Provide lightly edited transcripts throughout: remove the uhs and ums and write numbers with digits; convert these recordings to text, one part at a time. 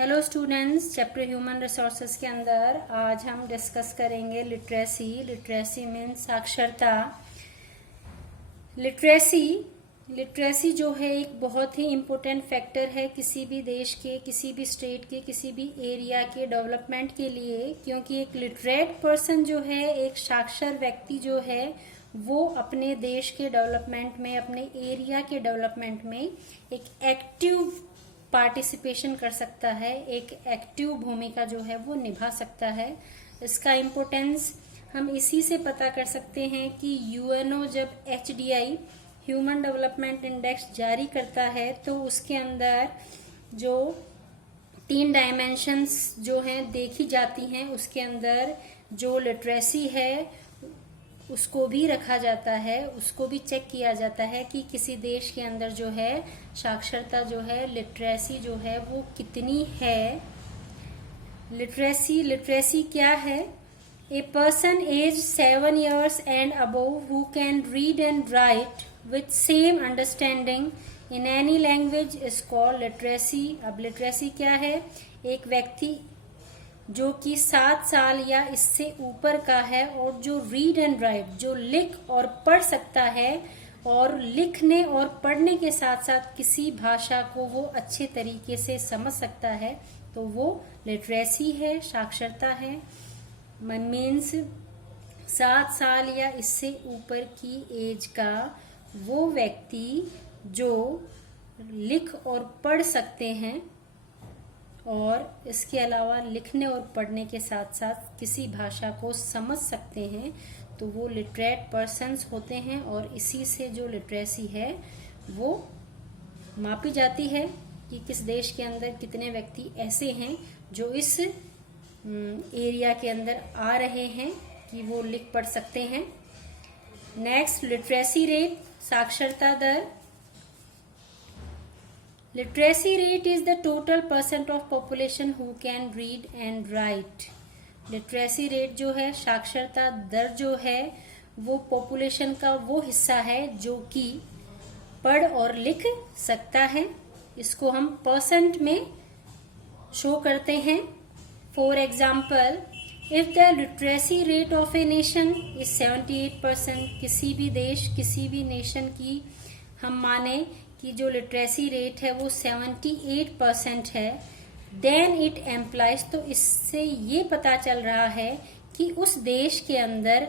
Hello students, chapter human resources के अंदर आज हम डिस्कस करेंगे लिटरेसी। लिटरेसी मीन्स साक्षरता। लिटरेसी जो है एक बहुत ही इम्पोर्टेंट फैक्टर है किसी भी देश के, किसी भी स्टेट के, किसी भी एरिया के डेवलपमेंट के लिए, क्योंकि एक लिटरेट पर्सन जो है, एक साक्षर व्यक्ति जो है, वो अपने देश के डेवलपमेंट में, अपने एरिया के डेवलपमेंट में एक एक्टिव पार्टिसिपेशन कर सकता है, एक एक्टिव भूमिका जो है वो निभा सकता है। इसका इम्पोर्टेंस हम इसी से पता कर सकते हैं कि यूएनओ जब HDI ह्यूमन डेवलपमेंट इंडेक्स जारी करता है तो उसके अंदर जो 3 डायमेंशंस जो हैं देखी जाती हैं, उसके अंदर जो लिटरेसी है उसको भी रखा जाता है, उसको भी चेक किया जाता है कि किसी देश के अंदर जो है साक्षरता जो है, लिटरेसी जो है वो कितनी है। लिटरेसी क्या है? A person age 7 years and above who can read and write with same understanding in any language is called literacy. अब लिटरेसी क्या है? एक व्यक्ति जो कि 7 साल या इससे ऊपर का है और जो रीड एंड राइट, जो लिख और पढ़ सकता है और लिखने और पढ़ने के साथ साथ किसी भाषा को वो अच्छे तरीके से समझ सकता है, तो वो लिटरेसी है, साक्षरता है। मीन्स 7 साल या इससे ऊपर की एज का वो व्यक्ति जो लिख और पढ़ सकते हैं और इसके अलावा लिखने और पढ़ने के साथ साथ किसी भाषा को समझ सकते हैं, तो वो लिटरेट पर्सन्स होते हैं। और इसी से जो लिटरेसी है वो मापी जाती है कि किस देश के अंदर कितने व्यक्ति ऐसे हैं जो इस एरिया के अंदर आ रहे हैं कि वो लिख पढ़ सकते हैं। नेक्स्ट, लिटरेसी रेट, साक्षरता दर। Literacy rate is the total percent of population who can read and write. Literacy rate जो है, साक्षरता दर जो है, वो पॉपुलेशन का वो हिस्सा है जो कि पढ़ और लिख सकता है। इसको हम परसेंट में शो करते हैं। For example, if the literacy rate of a nation is 78%, किसी भी देश, किसी भी नेशन की हम माने कि जो लिटरेसी रेट है वो 78% है, देन इट एम्प्लाइज, तो इससे ये पता चल रहा है कि उस देश के अंदर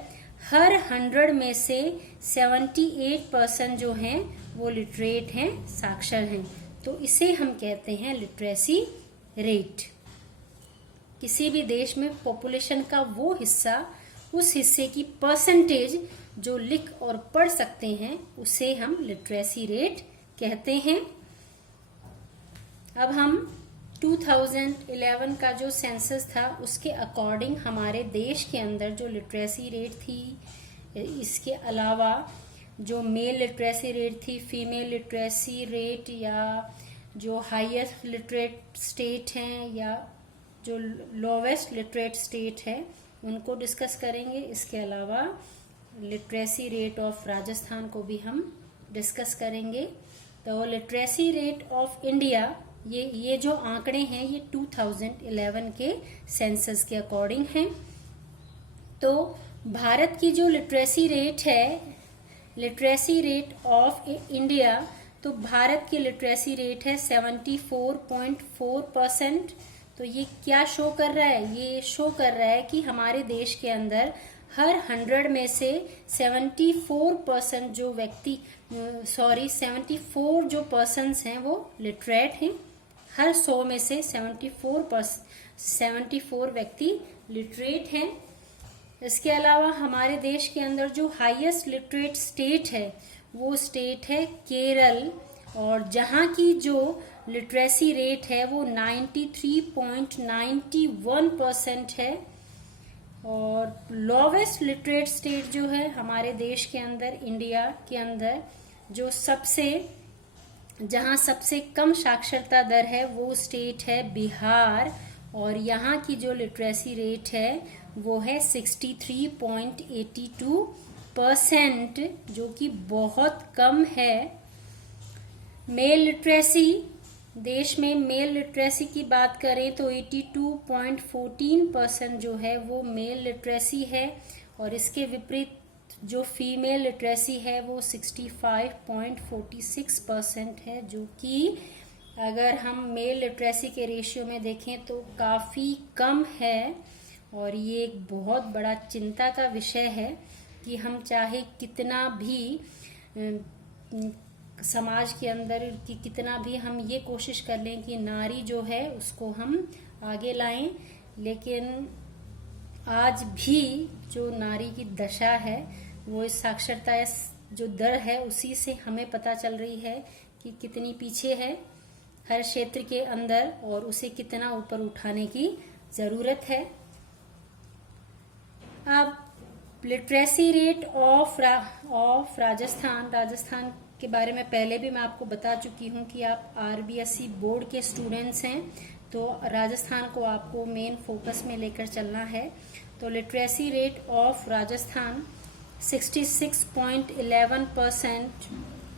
हर 100 में से 78% जो हैं वो लिटरेट हैं, साक्षर हैं। तो इसे हम कहते हैं लिटरेसी रेट। किसी भी देश में पॉपुलेशन का वो हिस्सा, उस हिस्से की परसेंटेज जो लिख और पढ़ सकते हैं, उसे हम लिटरेसी रेट कहते हैं। अब हम 2011 का जो सेंसस था उसके अकॉर्डिंग हमारे देश के अंदर जो लिटरेसी रेट थी, इसके अलावा जो मेल लिटरेसी रेट थी, फीमेल लिटरेसी रेट, या जो हाईएस्ट लिटरेट स्टेट हैं या जो लोवेस्ट लिटरेट स्टेट है, उनको डिस्कस करेंगे। इसके अलावा लिटरेसी रेट ऑफ राजस्थान को भी हम डिस्कस करेंगे। तो लिटरेसी रेट ऑफ इंडिया, ये जो आंकड़े हैं ये 2011 के सेंसस के अकॉर्डिंग हैं। तो भारत की जो लिटरेसी रेट है, लिटरेसी रेट ऑफ इंडिया, तो भारत की लिटरेसी रेट है 74.4%। तो ये क्या शो कर रहा है? ये शो कर रहा है कि हमारे देश के अंदर हर 100 में से 74% जो व्यक्ति 74 जो पर्सन्स हैं वो लिटरेट हैं। हर 100 में से 74 व्यक्ति लिटरेट हैं। इसके अलावा हमारे देश के अंदर जो हाईएस्ट लिटरेट स्टेट है वो स्टेट है केरल, और जहां की जो लिटरेसी रेट है वो 93.91% है। और लोवेस्ट लिटरेट स्टेट जो है हमारे देश के अंदर, इंडिया के अंदर, जो जहां सबसे कम साक्षरता दर है वो स्टेट है बिहार, और यहाँ की जो लिटरेसी रेट है वो है 63.82%, जो कि बहुत कम है। मेल लिटरेसी देश में मेल लिटरेसी की बात करें तो 82.14% जो है वो मेल लिटरेसी है, और इसके विपरीत जो फीमेल लिटरेसी है वो 65.46% है, जो कि अगर हम मेल लिटरेसी के रेशियो में देखें तो काफ़ी कम है। और ये एक बहुत बड़ा चिंता का विषय है कि हम चाहे कितना भी समाज के अंदर कि कितना भी हम ये कोशिश कर लें कि नारी जो है उसको हम आगे लाएं, लेकिन आज भी जो नारी की दशा है वो इस साक्षरता जो दर है उसी से हमें पता चल रही है कि कितनी पीछे है हर क्षेत्र के अंदर, और उसे कितना ऊपर उठाने की जरूरत है। अब लिटरेसी रेट ऑफ राजस्थान के बारे में पहले भी मैं आपको बता चुकी हूँ कि आप आरबीएसई बोर्ड के स्टूडेंट्स हैं, तो राजस्थान को आपको मेन फोकस में लेकर चलना है। तो लिटरेसी रेट ऑफ राजस्थान 66.11%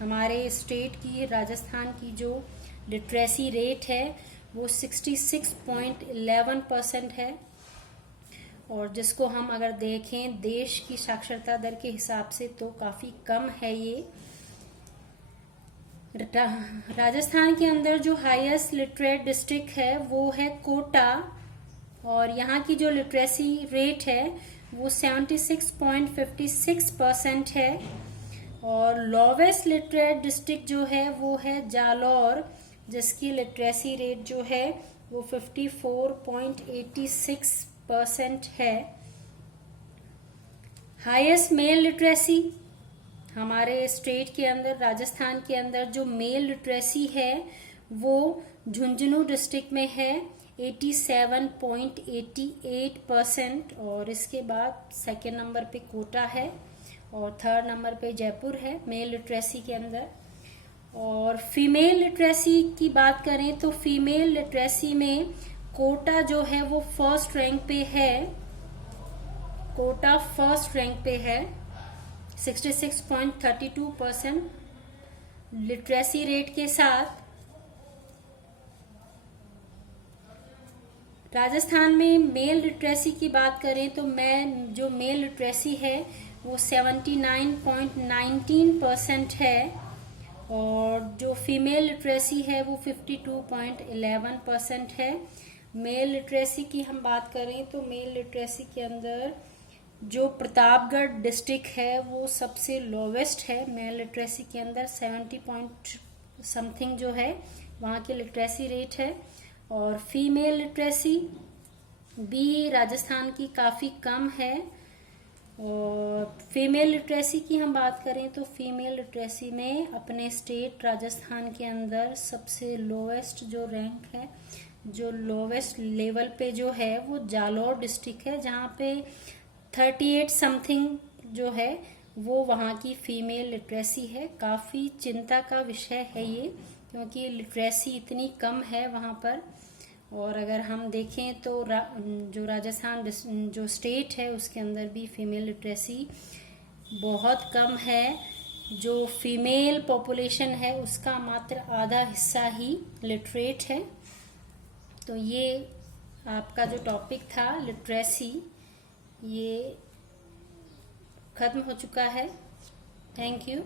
हमारे स्टेट की, राजस्थान की जो लिटरेसी रेट है वो 66.11% है, और जिसको हम अगर देखें देश की साक्षरता दर के हिसाब से तो काफ़ी कम है ये। राजस्थान के अंदर जो हाईएस्ट लिटरेट डिस्ट्रिक्ट है वो है कोटा, और यहाँ की जो लिटरेसी रेट है वो 76.56% है। और लोवेस्ट लिटरेट डिस्ट्रिक्ट जो है वो है जालौर, जिसकी लिटरेसी रेट जो है वो 54.86% है। हाईएस्ट मेल लिटरेसी हमारे स्टेट के अंदर, राजस्थान के अंदर जो मेल लिटरेसी है वो झुंझुनू डिस्ट्रिक्ट में है 87.88%, और इसके बाद सेकेंड नंबर पे कोटा है और थर्ड नंबर पे जयपुर है मेल लिटरेसी के अंदर। और फीमेल लिटरेसी की बात करें तो फीमेल लिटरेसी में कोटा जो है वो फर्स्ट रैंक पे है, कोटा फर्स्ट रैंक पे है 66.32% लिटरेसी रेट के साथ। राजस्थान में मेल लिटरेसी की बात करें तो जो मेल लिटरेसी है वो 79.19% है, और जो फीमेल लिटरेसी है वो 52.11% है। मेल लिटरेसी की हम बात करें तो मेल लिटरेसी के अंदर जो प्रतापगढ़ डिस्ट्रिक्ट है वो सबसे लोवेस्ट है मेल लिटरेसी के अंदर, 70 पॉइंट समथिंग जो है वहाँ की लिटरेसी रेट है। और फीमेल लिटरेसी भी राजस्थान की काफ़ी कम है। और फीमेल लिटरेसी की हम बात करें तो फीमेल लिटरेसी में अपने स्टेट राजस्थान के अंदर सबसे लोवेस्ट जो रैंक है, जो लोवेस्ट लेवल पे जो है वो जालौर डिस्ट्रिक्ट है, जहाँ पे 38 समथिंग जो है वो वहाँ की फीमेल लिटरेसी है। काफ़ी चिंता का विषय है ये, क्योंकि लिटरेसी इतनी कम है वहाँ पर। और अगर हम देखें तो जो राजस्थान जो स्टेट है उसके अंदर भी फीमेल लिटरेसी बहुत कम है। जो फीमेल पॉपुलेशन है उसका मात्र आधा हिस्सा ही लिटरेट है। तो ये आपका जो टॉपिक था लिटरेसी, ये खत्म हो चुका है। Thank you.